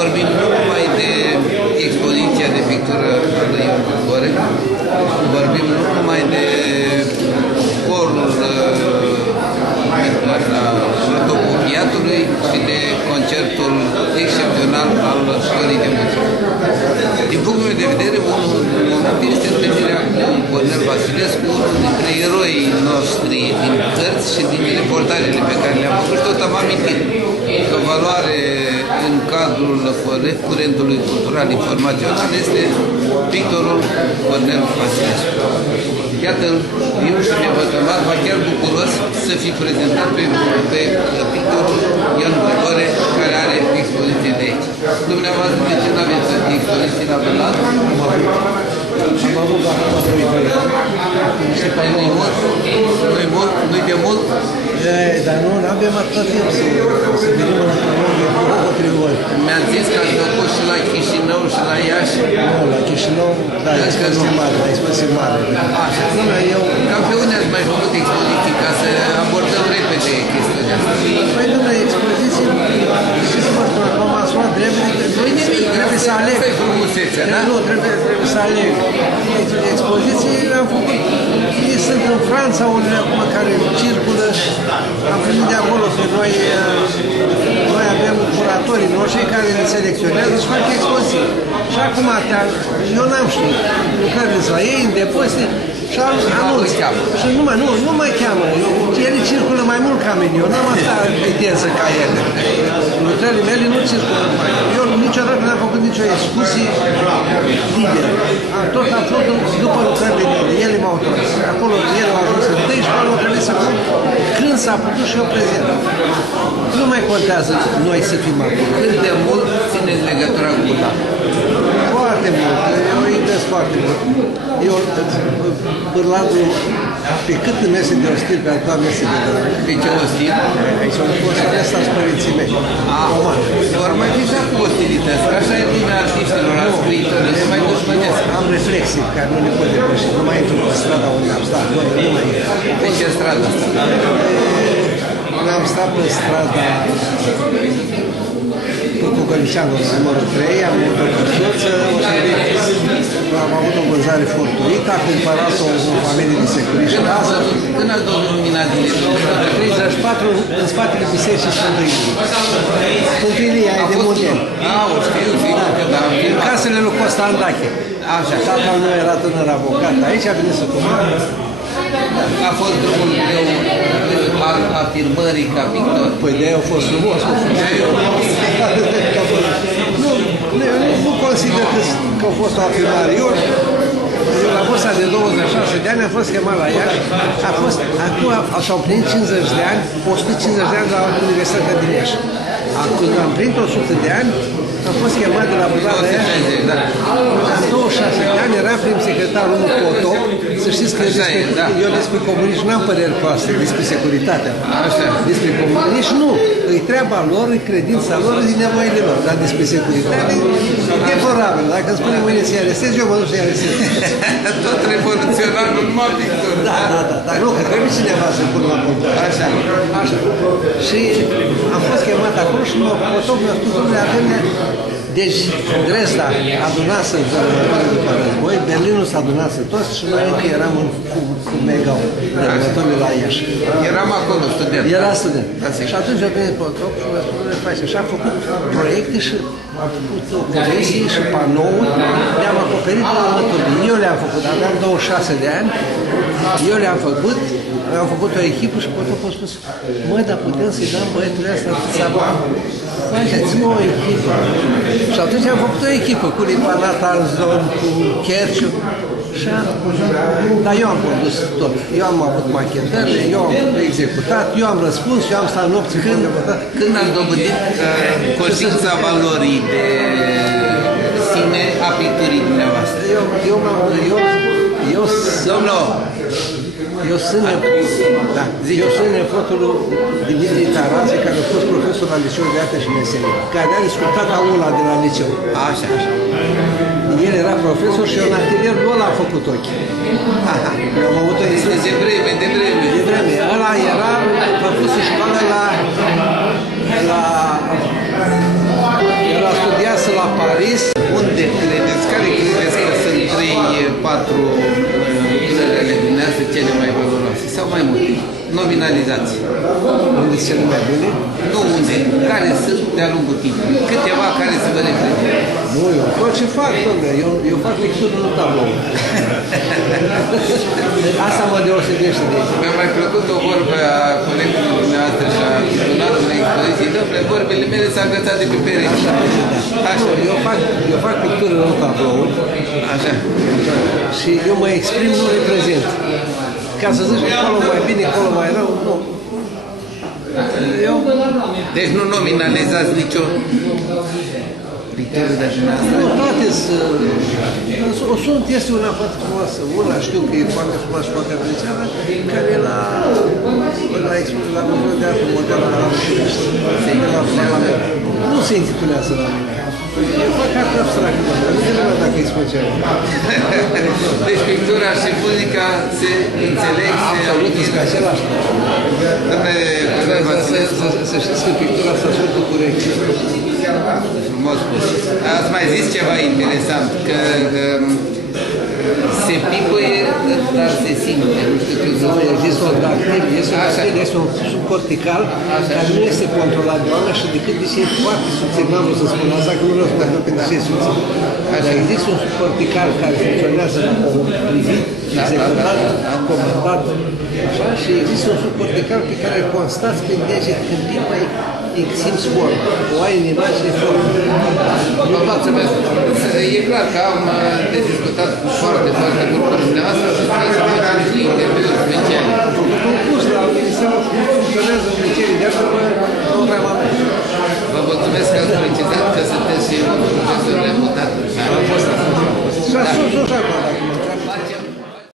vorbim nu numai de expoziția de pictură a lui Ion Grigore, vorbim nu numai de corul fotocopiatului și de concertul excepțional al școlii de muzică. Din punctul meu de vedere, un moment este întâlnirea cu Cornel Vasilescu, unul dintre eroii noștri din cărți și din reportajele pe care le-am făcut și tot am amintit că valoare în cadrul curentului cultural informațional este pictorul Cornel Vasilescu. Iată-l viu și nevătămat, va chiar bucuros să fi prezentat pe pictorul Ion Grigore, care are expoziție de aici. Dumneavoastră, de ce nu aveți expoziție la Bălat? Am avut Nu-i mult? Nu-i de mult? dar nu avem atâta timp să venim la două, trei ori. Mi-ați zis că ați făcut și la Chișinău și la Iași? Nu, la Chișinău, da, expoziție mare. Așa. Ca pe unde ați mai făcut expoziții ca să abordăm repede chestiunea asta? Păi, domnule, expoziție, și să vă spun, acum m-ați luat trebuie să aleg. Nu, trebuie să aleg. Expoziții am făcut. Ei sunt în Franța, unele acum care circulă. Am primit de acolo că noi avem curatorii noștri care ne selecționează și fac expoziții. Și acum, eu n-am știut. Lucrările la ei, în depozite, și anunț. Și nu mai cheamă. Ele circulă mai mult ca mine. Eu n-am asta intensă ca ele. Lucrările mele nu circulă mai. Eu niciodată n-am făcut nicio excursii liberă. Tot am fost după lucrările mele. Ele m-au întors. Acolo ele au ajuns întâi și acolo trebuie să fac când s-a putut și eu prezent. Nu mai contează noi să fim acolo. Cât de mult țineți legătura cu Bălat? Foarte mult. Eu iubesc foarte mult. Eu, Bârladul, pe cât îmi este de ostil, pe altul am este de drag. De ce ostil? Aici au fost ăsta și părinții mei. Ori mai fi și cu ostilități, că așa e lumea artiștilor, a scriitorilor, se mai dușmănesc. Am reflexii care nu le pot depăși. Nu mai intru pe strada unde am stat. Pe ce stradă asta? Am stat pe strada Cucăliceanu, numărul 3, am avut o căsuță, am avut o vânzare fortuită, a cumpărat-o o familie de securitate. Când ați văzut lumina zilei? 34, în spatele bisericii Sfântul Ilie. Sfântul Ilie e de Munteni. O știu, în casele lui Costa Andache. Așa. Tatăl meu era tânăr avocat. Aici a venit să cunoască. A fost drumul greu al afirmării ca pictor. Păi de-aia a fost frumos. Nu consider că a fost o afirmare. Eu la vârsta de 26 de ani am fost chemat la Iași. Acum s-au plinit 50 de ani, 150 de ani la Universitatea din Iași. Când am plinit 100 de ani, am fost chemat de la Bârlad la Iași. La 26 de ani eram prim secretar unul Potop. Să știți că eu despre comuniști n-am păreri proaste, despre securitatea. Despre comuniști nu. E treaba lor, e credința lor, e nevoile lor. Dar despre securitate e deplorabil. Dacă îmi spune mâine să-i arestez, eu mă duc să-i arestez. Tot revoluționar, nu numai pictor. Da. Dar nu, că trebuie cineva să pună la punct. Așa. Și am fost chemat acolo și Potop mi-a spus, domnule, avem. Deci, Dresda adunase după război, Berlinul s-a adunase toți și noi încă eram în Fumegau, de răbătorile la Iași. Eram acolo, student. Era student. Și atunci a venit Potop și mi-a spus, face. Și a făcut proiecte și a făcut comisii și panouri, le-am acoperit la alături. Eu le-am făcut, aveam 26 de ani, eu le-am făcut, am făcut o echipă și Potop a spus, măi, dar putem să-i dăm băieturile astea atâția bani. Faceți-mă o echipă. Și atunci am făcut o echipă cu Lipanat Alzon, cu Cherciu. Dar eu am produs tot. Eu am avut machetările, eu am executat, eu am răspuns, eu am stat nopți. Când ați dobândit conștiința valorii de sine a picturii dumneavoastră? Eu sunt nepotul lui Dimitrie Taraze, care a fost profesor la Liceul de Arte și Meserie, care a discutat aula de la liceu. Așa. El era profesor și eu în atelier nu l-am făcut ochi. Eu am avut o de vreme. Ăla era făcut să școală la la studiat la Paris. Unde credeți? Care credeți că sunt 3-4 lucrările dumneavoastră cele mai valoroase? Sau mai multe? Nominalizați. Unde sunt cele mai bune? Nu unde. Care sunt de-a lungul timpului? Câteva care să vă reprezinte. Nu, eu tot ce fac, domnule. Eu fac pictură în tablou. Asta mă deosebește de aici. Mi-a mai plăcut o vorbă a colegului dumneavoastră și a donatului expoziției. Dom'le, vorbele mele s-au agățat de pe pereți. Așa. Eu fac pictură în tablou. Așa. Și eu mă exprim, nu reprezint. Ca să zici că acolo mai bine, acolo mai rău, nu. Deci nu nominalizați nicio pictură de dumneavoastră? Nu, toate sunt, este una foarte frumoasă. Una știu că e foarte frumoasă și foarte apreciată, care e la Muzeul de Artă Modernă la București. La Parlament. Nu se intitulează la mine. Eu fac artă abstractă, dar nu știu dacă e special. Deci pictura și muzica se înțeleg, se Absolut, e același. Să știți că pictura s-a ascultă cu urechi. Frumos spus. Ați mai zis ceva interesant, că se pipăie, dar se simte. Nu știu ce nu, există un dactil, este un subcortical care nu este controlat de oameni și decât deși e foarte subțire, n-am vrut să spun asta, că nu vreau să dacă pentru ce e subțire. Dar există un subcortical care funcționează la omul privit, executat, comentat, așa, și există un subcortical pe care îl constați prin deget când pipăi, simți formă, o ai în imagine formă. Vă mulțumesc. E clar că am de discutat foarte mult cu dumneavoastră și